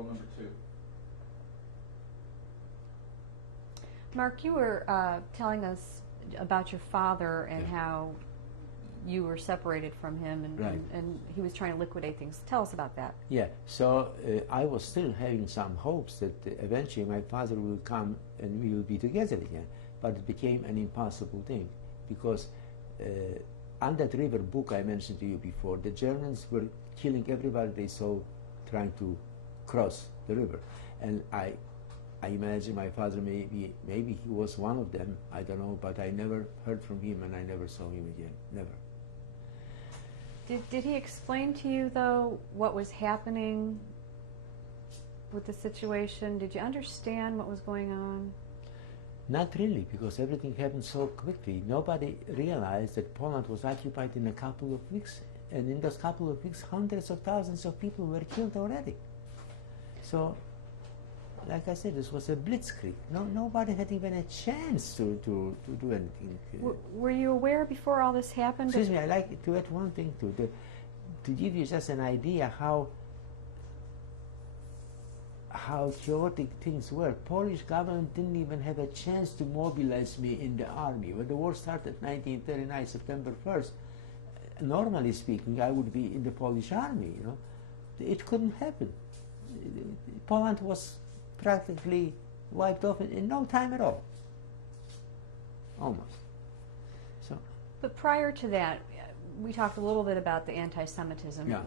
article number 2. Mark, you were telling us about your father and how you were separated from him, and he was trying to liquidate things. Tell us about that. Yeah, so I was still having some hopes that eventually my father will come and we will be together again. But it became an impossible thing because on that river book I mentioned to you before, the Germans were killing everybody they saw trying to cross the river. And I imagine my father maybe he was one of them, I don't know, but I never heard from him and I never saw him again, never. Did he explain to you, though, what was happening with the situation? Did you understand what was going on? Not really, because everything happened so quickly. Nobody realized that Poland was occupied in a couple of weeks, and in those couple of weeks, hundreds of thousands of people were killed already. So, like I said, this was a blitzkrieg. Nobody had even a chance to do anything. Were you aware before all this happened? Excuse me, I'd like to add one thing too, to give you just an idea how chaotic things were. Polish government didn't even have a chance to mobilize me in the army. When the war started 1939, September 1st, normally speaking, I would be in the Polish army, you know. It couldn't happen. Poland was practically wiped off in no time at all. Almost. So. But prior to that, we talked a little bit about the anti-Semitism. Yeah.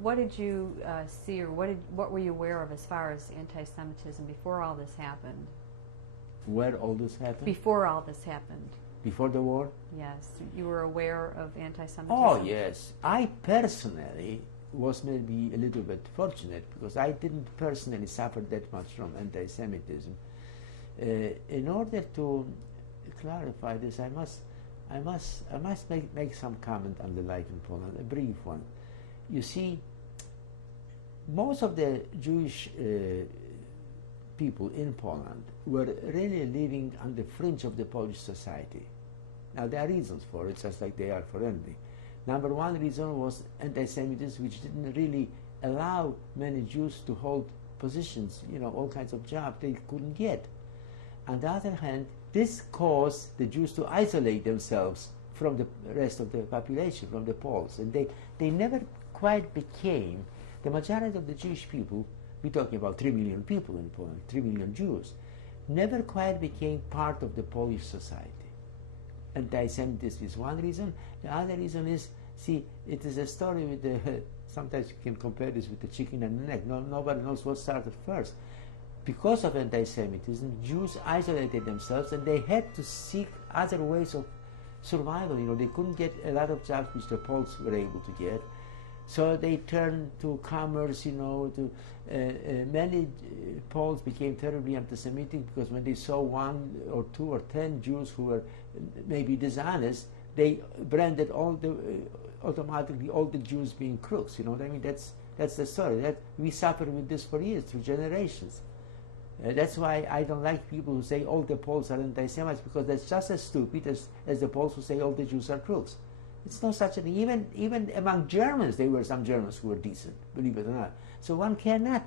What did you see, or what were you aware of as far as anti-Semitism before all this happened? Where all this happened? Before all this happened. Before the war? Yes. You were aware of anti-Semitism? Oh, yes. I personally was maybe a little bit fortunate because I didn't personally suffer that much from anti-Semitism. In order to clarify this, I must make some comment on the life in Poland, a brief one. You see, most of the Jewish people in Poland were really living on the fringe of the Polish society. Now, there are reasons for it, just like they are for anything. Number one reason was anti-Semitism, which didn't really allow many Jews to hold positions, you know, all kinds of jobs they couldn't get. On the other hand, this caused the Jews to isolate themselves from the rest of the population, from the Poles. And they never quite became, the majority of the Jewish people, we're talking about 3 million people in Poland, 3 million Jews, never quite became part of the Polish society. Anti-Semitism is one reason. The other reason is, see, it is a story with the, sometimes you can compare this with the chicken and the egg. Nobody knows what started first. Because of anti-Semitism, Jews isolated themselves and they had to seek other ways of survival. You know, they couldn't get a lot of jobs which the Poles were able to get. So they turned to commerce, you know, many Poles became terribly anti-Semitic because when they saw 1 or 2 or 10 Jews who were maybe dishonest, they branded automatically all the Jews being crooks. You know what I mean? That's the story. That we suffered with this for years, through generations. That's why I don't like people who say all the Poles are anti-Semites, because that's just as stupid as the Poles who say all the Jews are crooks. It's no such a thing. Even among Germans, there were some Germans who were decent, believe it or not. So one cannot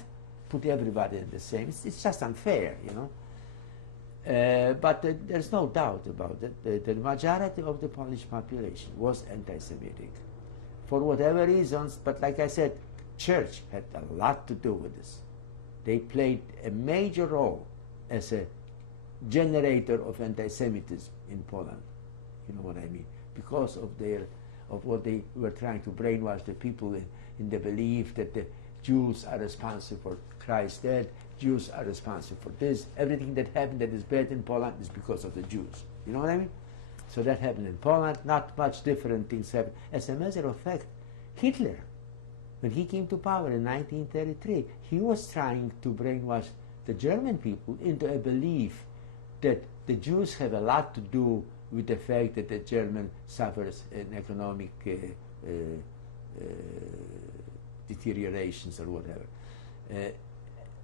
put everybody in the same. It's just unfair, you know. But there's no doubt about it. The majority of the Polish population was anti-Semitic, for whatever reasons. But like I said, church had a lot to do with this. They played a major role as a generator of anti-Semitism in Poland. You know what I mean? Because of what they were trying to brainwash the people in the belief that the Jews are responsible for Christ's death, Jews are responsible for this. Everything that happened that is bad in Poland is because of the Jews. You know what I mean? So that happened in Poland. Not much different things happened. As a matter of fact, Hitler, when he came to power in 1933, he was trying to brainwash the German people into a belief that the Jews have a lot to do with the fact that the German suffers an economic deteriorations or whatever.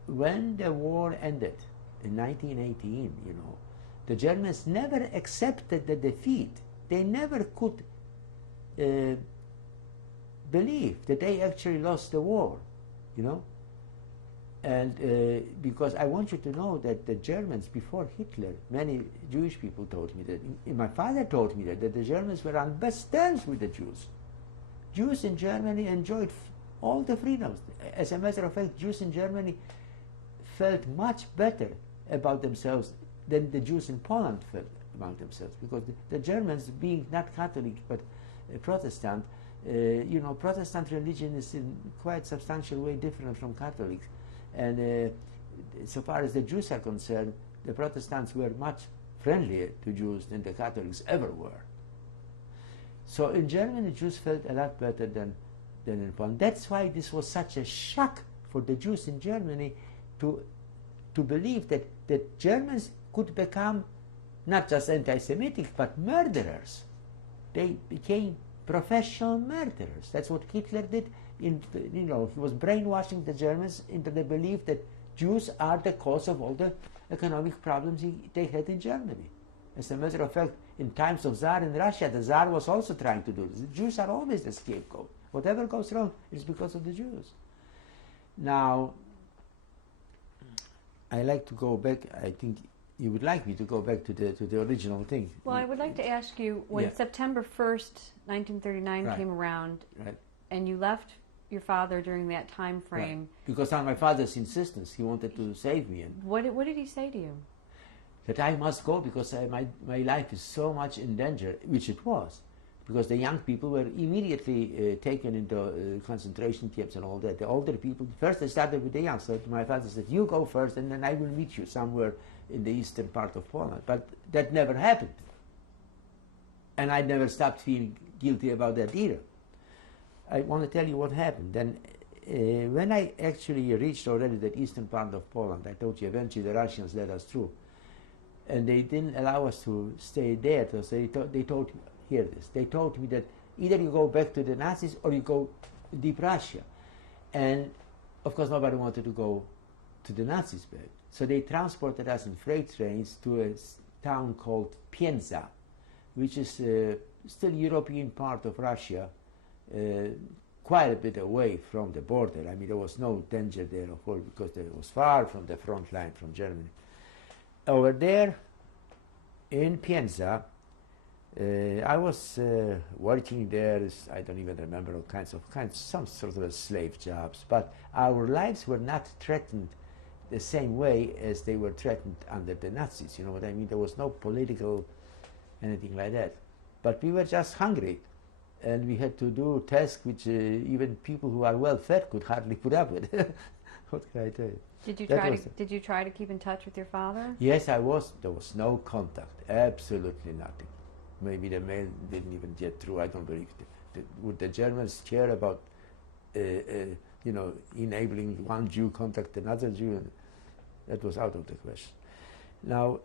When the war ended in 1918, you know, the Germans never accepted the defeat. They never could believe that they actually lost the war, you know. And because I want you to know that the Germans, before Hitler, many Jewish people told me that, my father told me that the Germans were on best terms with the Jews. Jews in Germany enjoyed all the freedoms. As a matter of fact, Jews in Germany felt much better about themselves than the Jews in Poland felt about themselves, because the Germans, being not Catholic but Protestant, Protestant religion is in quite substantial way different from Catholics. And so far as the Jews are concerned, the Protestants were much friendlier to Jews than the Catholics ever were. So in Germany, Jews felt a lot better than in Poland. That's why this was such a shock for the Jews in Germany to believe that the Germans could become not just anti-Semitic, but murderers. They became professional murderers. That's what Hitler did. He was brainwashing the Germans into the belief that Jews are the cause of all the economic problems they had in Germany. As a matter of fact, in times of Tsar in Russia, the Tsar was also trying to do this. The Jews are always the scapegoat. Whatever goes wrong is because of the Jews. Now, I like to go back. I think you would like me to go back to the original thing. Well, I would like to ask you, when September 1st, 1939 came around, and you left your father during that time frame. Right. Because on my father's insistence, he wanted to save me. And what did he say to you? That I must go because my life is so much in danger, which it was. Because the young people were immediately taken into concentration camps and all that. The older people, first they started with the young. So my father said, you go first and then I will meet you somewhere in the eastern part of Poland. But that never happened. And I never stopped feeling guilty about that either. I want to tell you what happened. Then when I actually reached already the eastern part of Poland, I told you eventually the Russians led us through. And they didn't allow us to stay there. So they told me, hear this, they told me that either you go back to the Nazis or you go deep Russia. And of course nobody wanted to go to the Nazis back. So they transported us in freight trains to a town called Pienza, which is still European part of Russia, quite a bit away from the border. I mean, there was no danger there, of course, because it was far from the front line from Germany. Over there in Pienza, I was working there, I don't even remember all some sort of slave jobs, but our lives were not threatened the same way as they were threatened under the Nazis, you know what I mean? There was no political anything like that. But we were just hungry, and we had to do tasks which even people who are well fed could hardly put up with. What can I tell you? Did you try to keep in touch with your father? Yes, I was. There was no contact, absolutely nothing. Maybe the mail didn't even get through. I don't believe it. Would the Germans care about, enabling one Jew contact another Jew? That was out of the question. Now,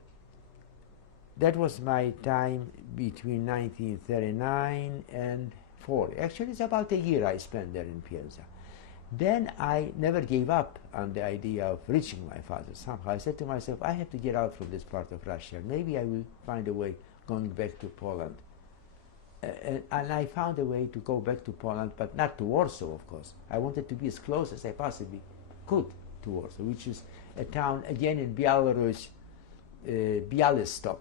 that was my time between 1939 and 40. Actually, it's about a year I spent there in Pienza. Then I never gave up on the idea of reaching my father somehow. I said to myself, I have to get out from this part of Russia. Maybe I will find a way going back to Poland. And I found a way to go back to Poland, but not to Warsaw, of course. I wanted to be as close as I possibly could to Warsaw, which is a town, again, in Belarus, Białystok.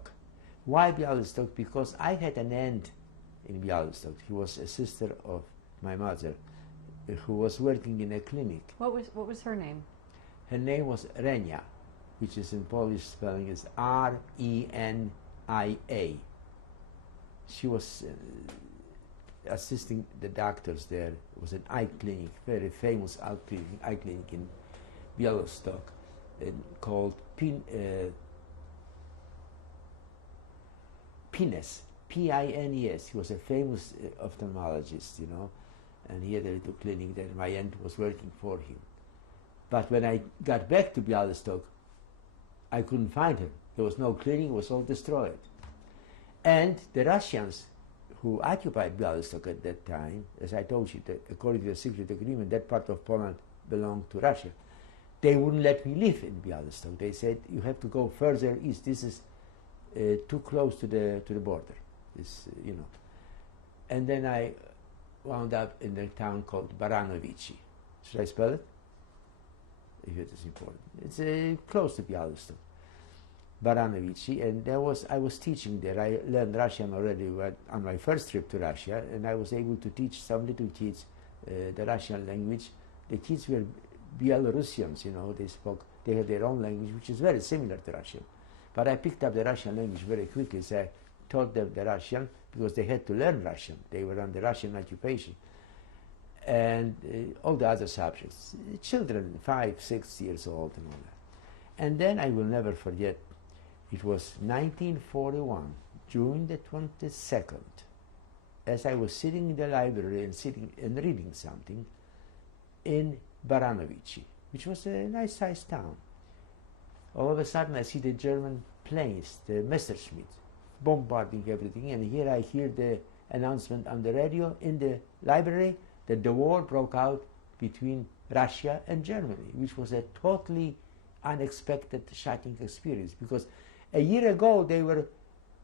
Why Białystok? Because I had an aunt in Białystok. She was a sister of my mother, who was working in a clinic. What was her name? Her name was Renia, which is in Polish spelling is Renia. She was assisting the doctors there. It was an eye clinic, very famous eye clinic in Białystok, called Pines, P-I-N-E-S. He was a famous ophthalmologist, you know. And he had a little clinic that my aunt was working for him. But when I got back to Białystok, I couldn't find him. There was no clinic, it was all destroyed. And the Russians who occupied Białystok at that time, as I told you, that according to the secret agreement, that part of Poland belonged to Russia. They wouldn't let me live in Białystok. They said, you have to go further east. This is too close to the border. This, And then I wound up in a town called Baranovici. Should I spell it? If it is important. It's close to Bialystok, Baranovichi, and I was teaching there. I learned Russian already on my first trip to Russia, and I was able to teach some little kids the Russian language. The kids were Belarusians, you know, they had their own language, which is very similar to Russian. But I picked up the Russian language very quickly, so I taught them the Russian, because they had to learn Russian. They were under Russian occupation. And all the other subjects, children, 5, 6 years old and all that. And then I will never forget, it was 1941, June the 22nd, as I was sitting in the library and reading something in Baranovichi, which was a nice sized town. All of a sudden I see the German planes, the Messerschmitt, bombarding everything, and here I hear the announcement on the radio in the library that the war broke out between Russia and Germany, which was a totally unexpected, shocking experience, because a year ago they were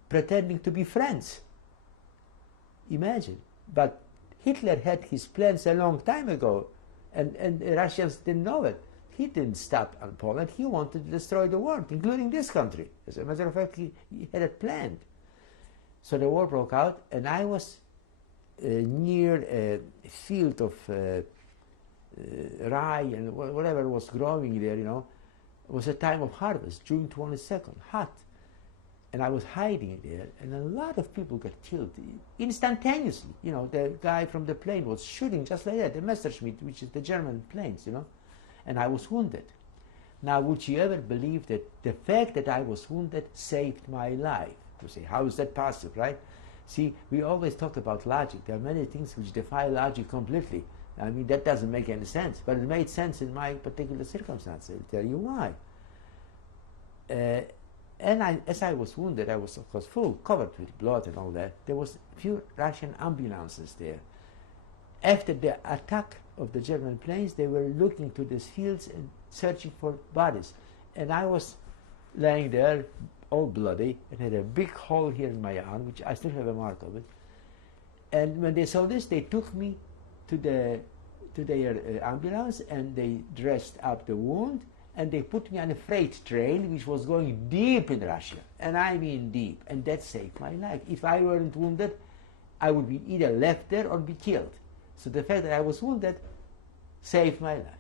pretending to be friends. Imagine. But Hitler had his plans a long time ago, and the Russians didn't know it. He didn't stop on Poland. He wanted to destroy the world, including this country. As a matter of fact, he had it planned. So the war broke out, and I was near a field of rye and whatever was growing there, you know. It was a time of harvest, June 22nd, hot. And I was hiding there, and a lot of people got killed instantaneously. You know, the guy from the plane was shooting just like that, the Messerschmitt, which is the German planes, you know. And I was wounded. Now, would you ever believe that the fact that I was wounded saved my life? You say, how is that possible, right? See, we always talk about logic. There are many things which defy logic completely. I mean, that doesn't make any sense, but it made sense in my particular circumstance. I'll tell you why. And as I was wounded, I was, of course, covered with blood and all that. There was few Russian ambulances there. After the attack of the German planes, they were looking to these fields and searching for bodies. And I was laying there, all bloody, and had a big hole here in my arm, which I still have a mark of it. And when they saw this, they took me to their ambulance, and they dressed up the wound, and they put me on a freight train which was going deep in Russia, and I mean deep, and that saved my life. If I weren't wounded, I would be either left there or be killed. So the fact that I was wounded saved my life.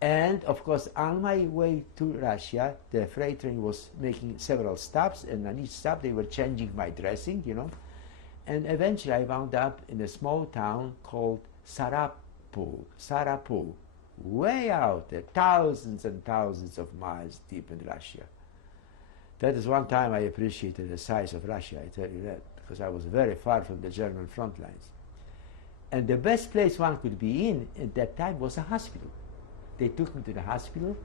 And of course, on my way to Russia, the freight train was making several stops, and on each stop they were changing my dressing, you know. And eventually I wound up in a small town called Sarapul, way out there, thousands and thousands of miles deep in Russia. That is one time I appreciated the size of Russia, I tell you that, because I was very far from the German front lines. And the best place one could be in at that time was a hospital. They took me to the hospital,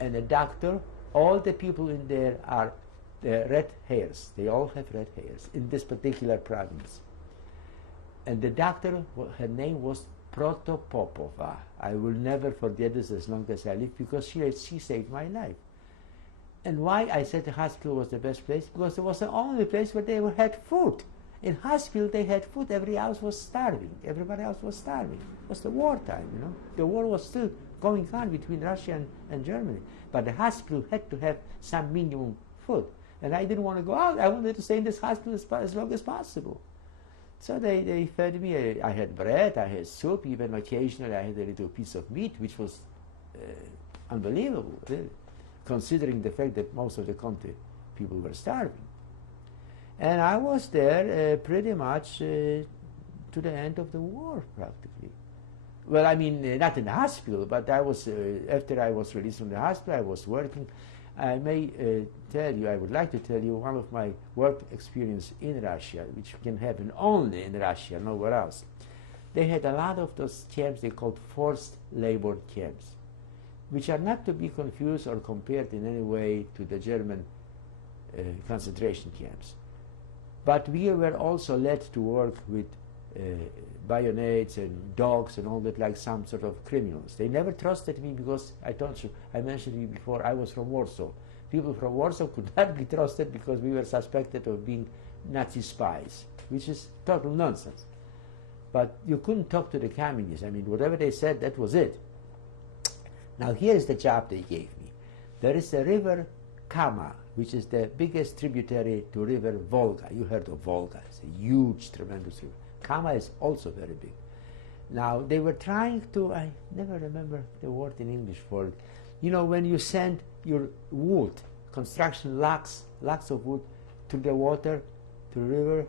and the doctor, all the people in there are red hairs. They all have red hairs in this particular province. And the doctor, her name was Protopopova. I will never forget this as long as I live, because she saved my life. And why I said the hospital was the best place? Because it was the only place where they had food. In hospital they had food. Every house was starving. Everybody else was starving. It was the wartime, you know. The war was still going on between Russia and Germany. But the hospital had to have some minimum food. And I didn't want to go out. I wanted to stay in this hospital as long as possible. So they fed me. I had bread, I had soup, even occasionally I had a little piece of meat, which was unbelievable, really, considering the fact that most of the country people were starving. And I was there pretty much to the end of the war, practically. Well, I mean, not in the hospital, but I was, after I was released from the hospital, I was working. I may tell you, I would like to tell you one of my work experience in Russia, which can happen only in Russia, nowhere else. They had a lot of those camps they called forced labor camps, which are not to be confused or compared in any way to the German concentration camps. But we were also led to work with bayonets and dogs and all that, like some sort of criminals. They never trusted me because I told you, I mentioned to you before, I was from Warsaw. People from Warsaw could not be trusted because we were suspected of being Nazi spies, which is total nonsense. But you couldn't talk to the communists. I mean, whatever they said, that was it. Now here is the job they gave me. There is a river Kama, which is the biggest tributary to river Volga. You heard of Volga. It's a huge, tremendous river. Kama is also very big. Now they were trying to, I never remember the word in English for it. You know, when you send your wood, construction logs of wood to the water, to the river,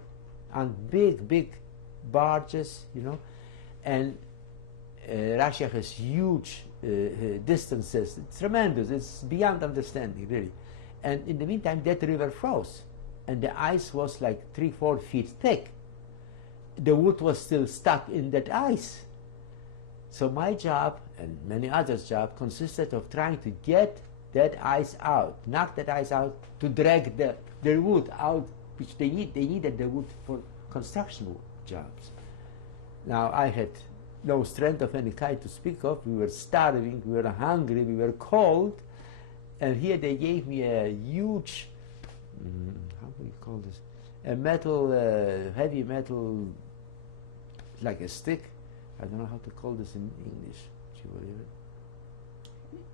on big barges, you know, and Russia has huge distances. It's tremendous. It's beyond understanding, really. And in the meantime, that river froze, and the ice was like 3-4 feet thick. The wood was still stuck in that ice. So my job, and many others' job, consisted of trying to get that ice out, knock that ice out, to drag the wood out, which they needed the wood for construction jobs. Now I had no strength of any kind to speak of. We were starving, we were hungry, we were cold, and here they gave me a huge, how do you call this? A metal, heavy metal, like a stick. I don't know how to call this in English.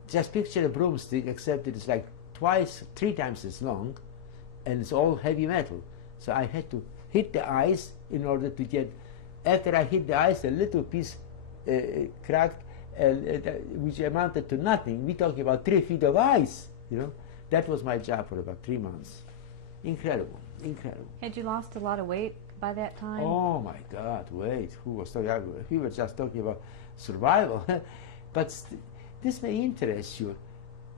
Just picture a broomstick, except it is like 3 times as long, and it's all heavy metal. So I had to hit the ice in order to get. After I hit the ice, a little piece cracked, which amounted to nothing. We're talking about 3 feet of ice. You know, that was my job for about 3 months. Incredible, incredible. Had you lost a lot of weight by that time? Oh my God, weight! Who was talking? We were just talking about survival. But this may interest you.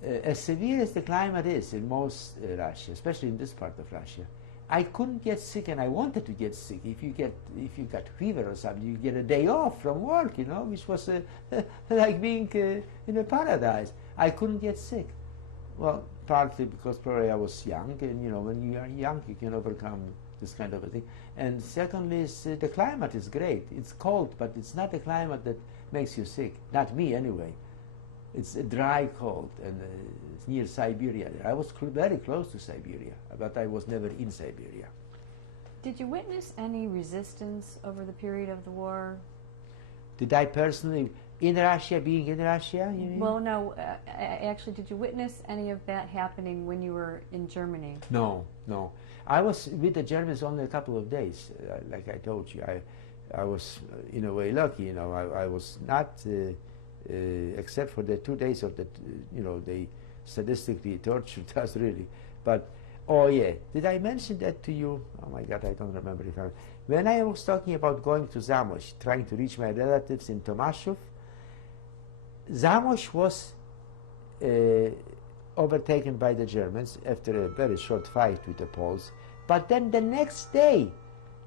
As severe as the climate is in most Russia, especially in this part of Russia, I couldn't get sick, and I wanted to get sick. If you got fever or something, you get a day off from work, you know, which was like being in a paradise. I couldn't get sick. Well, partly because probably I was young, and you know, when you are young, you can overcome this kind of a thing. And secondly, the climate is great. It's cold, but it's not a climate that makes you sick. Not me, anyway. It's a dry cold, and it's near Siberia. I was very close to Siberia, but I was never in Siberia. Did you witness any resistance over the period of the war? Did I personally, in Russia, being in Russia, you mean? Well, no. Actually, did you witness any of that happening when you were in Germany? No, no. I was with the Germans only a couple of days. Like I told you, I was in a way lucky. You know, I was not. Except for the 2 days of the, you know, they statistically tortured us really. But, oh yeah, did I mention that to you? Oh my God, I don't remember if I... When I was talking about going to Zamość, trying to reach my relatives in Tomaszów, Zamość was overtaken by the Germans after a very short fight with the Poles. But then the next day,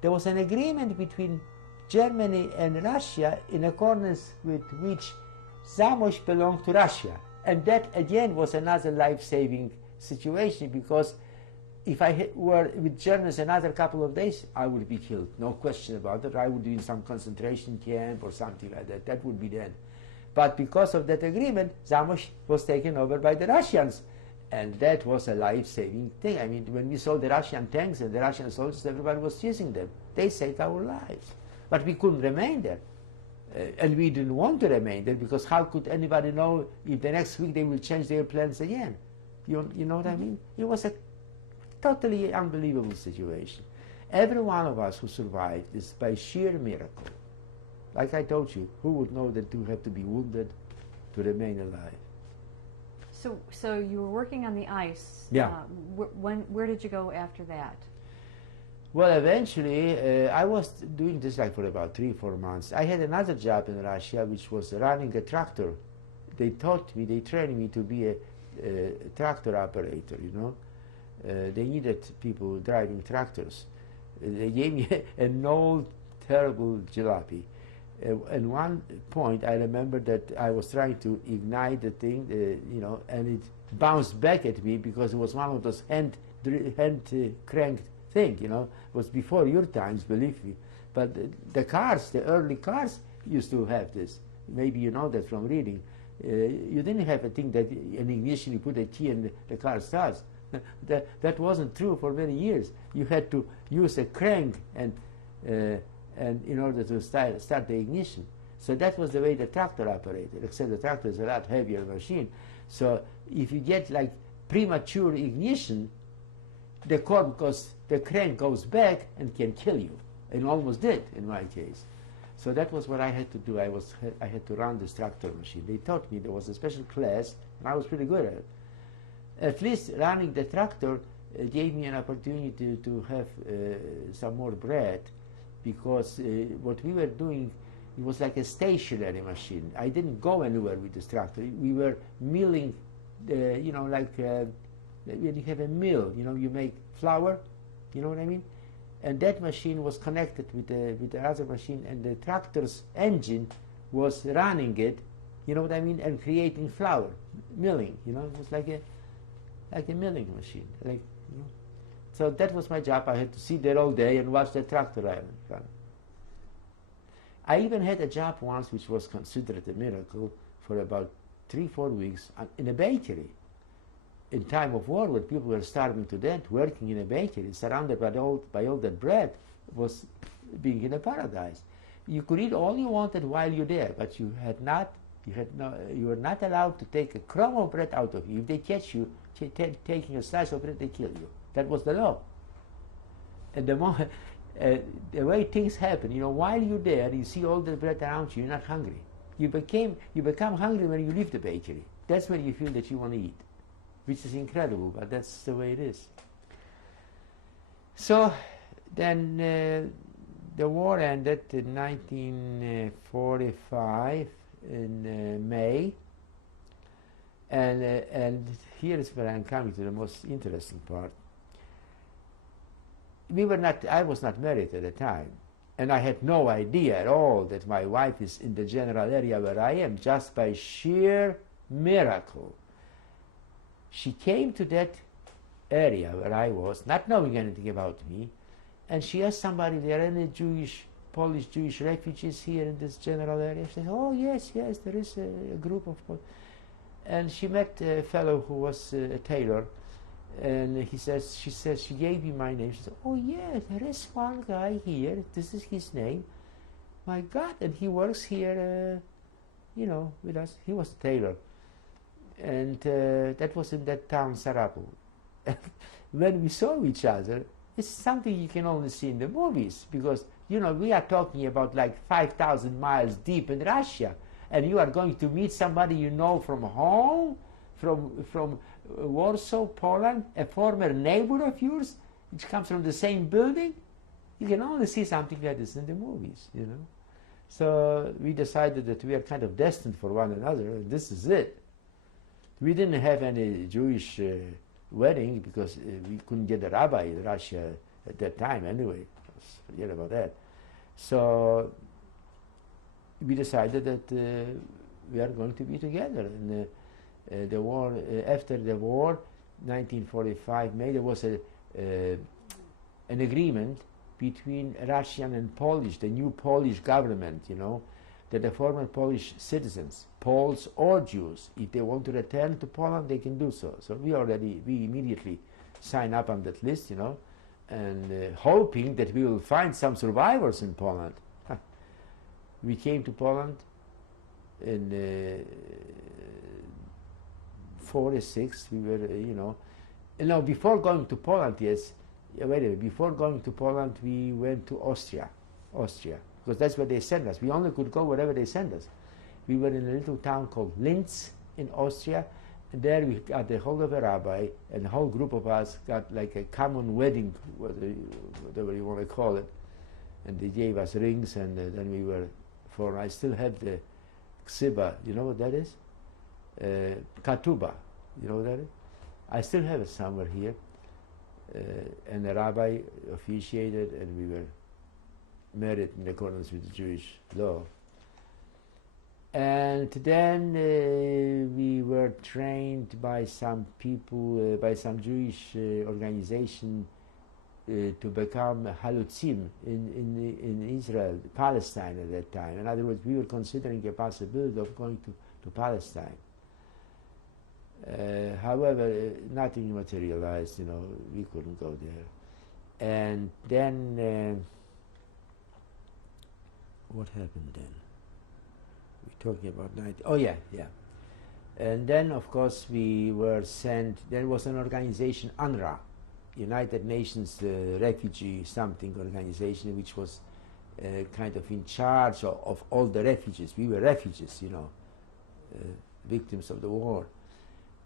there was an agreement between Germany and Russia in accordance with which Zamość belonged to Russia, and that again was another life-saving situation, because if I were with Germans another couple of days, I would be killed, no question about it. I would be in some concentration camp or something like that. That would be the end. But because of that agreement, Zamość was taken over by the Russians, and that was a life-saving thing. I mean, when we saw the Russian tanks and the Russian soldiers, everybody was using them. They saved our lives, but we couldn't remain there. And we didn't want to remain there, because how could anybody know if the next week they will change their plans again? You know what I mean? It was a totally unbelievable situation. Every one of us who survived is by sheer miracle. Like I told you, who would know that you have to be wounded to remain alive? So you were working on the ice. Yeah. Where did you go after that? Well, eventually, I was doing this like for about 3-4 months. I had another job in Russia, which was running a tractor. They trained me to be a tractor operator, you know. They needed people driving tractors. They gave me an old, terrible jalopy. At one point, I remember that I was trying to ignite the thing, you know, and it bounced back at me because it was one of those hand cranked thing, you know. It was before your times, believe me. But the early cars used to have this. Maybe you know that from reading. You didn't have a thing that an ignition, you put a key and the car starts. That wasn't true for many years. You had to use a crank and in order to start the ignition. So that was the way the tractor operated, except the tractor is a lot heavier machine. So if you get like premature ignition, the car, because the crane goes back and can kill you, and almost did in my case. So that was what I had to do. I had to run this tractor machine. They taught me there was a special class, and I was pretty good at it. At least running the tractor gave me an opportunity to have some more bread, because what we were doing, it was like a stationary machine. I didn't go anywhere with this tractor. We were milling, you know, like when you have a mill, you know, you make flour, you know what I mean? And that machine was connected with the other machine, and the tractor's engine was running it, you know what I mean, and creating flour, milling, you know. It was like a milling machine, like, you know. So that was my job. I had to sit there all day and watch the tractor run. I even had a job once which was considered a miracle for about 3-4 weeks in a bakery. In time of war, when people were starving to death, working in a bakery, surrounded by all that bread, was being in a paradise. You could eat all you wanted while you're there, but you were not allowed to take a crumb of bread out of you. If they catch you taking a slice of bread, they kill you. That was the law. And the way things happen, you know, while you're there, you see all the bread around you, you're not hungry. You become hungry when you leave the bakery. That's when you feel that you want to eat, which is incredible, but that's the way it is. So then the war ended in 1945 in May, and here is where I'm coming to the most interesting part. I was not married at the time, and I had no idea at all that my wife is in the general area where I am, just by sheer miracle. She came to that area where I was, not knowing anything about me, and she asked somebody, there are any Polish Jewish refugees here in this general area? She said, oh yes, there is a group of Polish. And she met a fellow who was a tailor, and she gave me my name. She said, oh yeah, there is one guy here, this is his name. My God, and he works here, you know, with us. He was a tailor. And that was in that town, Sarapul. When we saw each other, it's something you can only see in the movies, because, you know, we are talking about like 5,000 miles deep in Russia, and you are going to meet somebody you know from home, from Warsaw, Poland, a former neighbor of yours, which comes from the same building. You can only see something like this in the movies, you know. So we decided that we are kind of destined for one another, and this is it. We didn't have any Jewish wedding because we couldn't get a rabbi in Russia at that time anyway. Forget about that. So we decided that we are going to be together. And the war, after the war, 1945 May, there was an agreement between Russian and Polish, the new Polish government, you know, that the former Polish citizens, Poles or Jews, if they want to return to Poland, they can do so. So we immediately signed up on that list, you know, and hoping that we will find some survivors in Poland. We came to Poland in 46. We were, you know, no, before going to Poland, yes. Wait a minute. Before going to Poland, we went to Austria, because that's where they sent us. We only could go wherever they sent us. We were in a little town called Linz in Austria, and there we got the hold of a rabbi, and the whole group of us got like a common wedding, whatever you want to call it, and they gave us rings, and then we were for. I still have the ksiba. You know what that is? Katuba. You know what that is? I still have it somewhere here. And the rabbi officiated, and we were married in accordance with the Jewish law. And then we were trained by some people, by some Jewish organization, to become halutzim in Israel, Palestine at that time. In other words, we were considering a possibility of going to Palestine. However, nothing materialized, you know, we couldn't go there. And then, what happened then? We're talking about 90. Oh yeah, yeah. And then, of course, we were sent. There was an organization, UNRWA, United Nations Refugee something organization, which was kind of in charge of all the refugees. We were refugees, you know, victims of the war,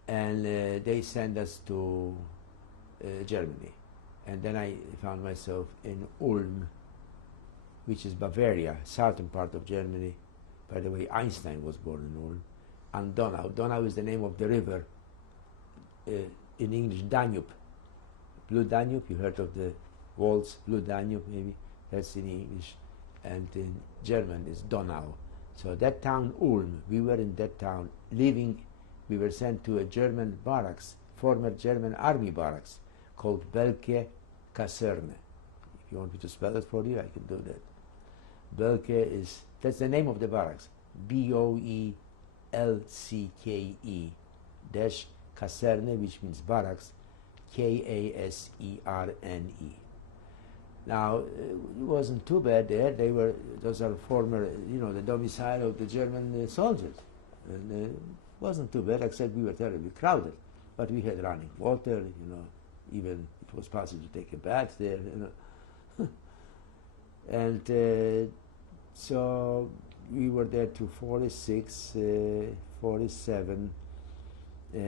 and they sent us to Germany. And then I found myself in Ulm, which is Bavaria, southern part of Germany. By the way, Einstein was born in Ulm. And Donau. Donau is the name of the river, in English, Danube. Blue Danube, you heard of the waltz, Blue Danube maybe, that's in English. And in German is Donau. So that town, Ulm, we were in that town living. We were sent to a German barracks, former German army barracks, called Welke Kaserne. If you want me to spell it for you, I can do that. Welke is, that's the name of the barracks, BOELCKE dash Kaserne, which means barracks, KASERNE. Now, it wasn't too bad there. Those are former, you know, the domicile of the German soldiers. And it wasn't too bad, except we were terribly crowded. But we had running water, you know, even it was possible to take a bath there, you know. And so we were there to 46, 47.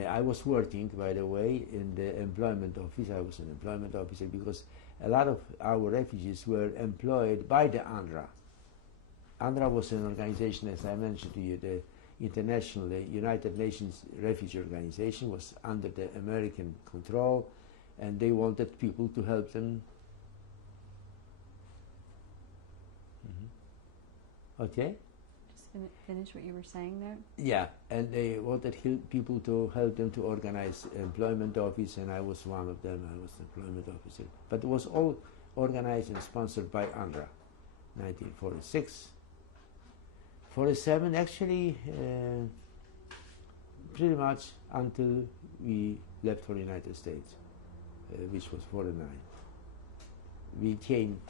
I was working, by the way, in the employment office. I was an employment officer because a lot of our refugees were employed by the UNRWA. UNRWA was an organization, as I mentioned to you, the International, the United Nations Refugee Organization, was under the American control, and they wanted people to help them. Okay? Just finish what you were saying there? Yeah, and they wanted people to help them to organize employment office, and I was one of them. I was the employment officer. But it was all organized and sponsored by UNRWA. 1946. 47, actually, pretty much until we left for the United States, which was 49. We came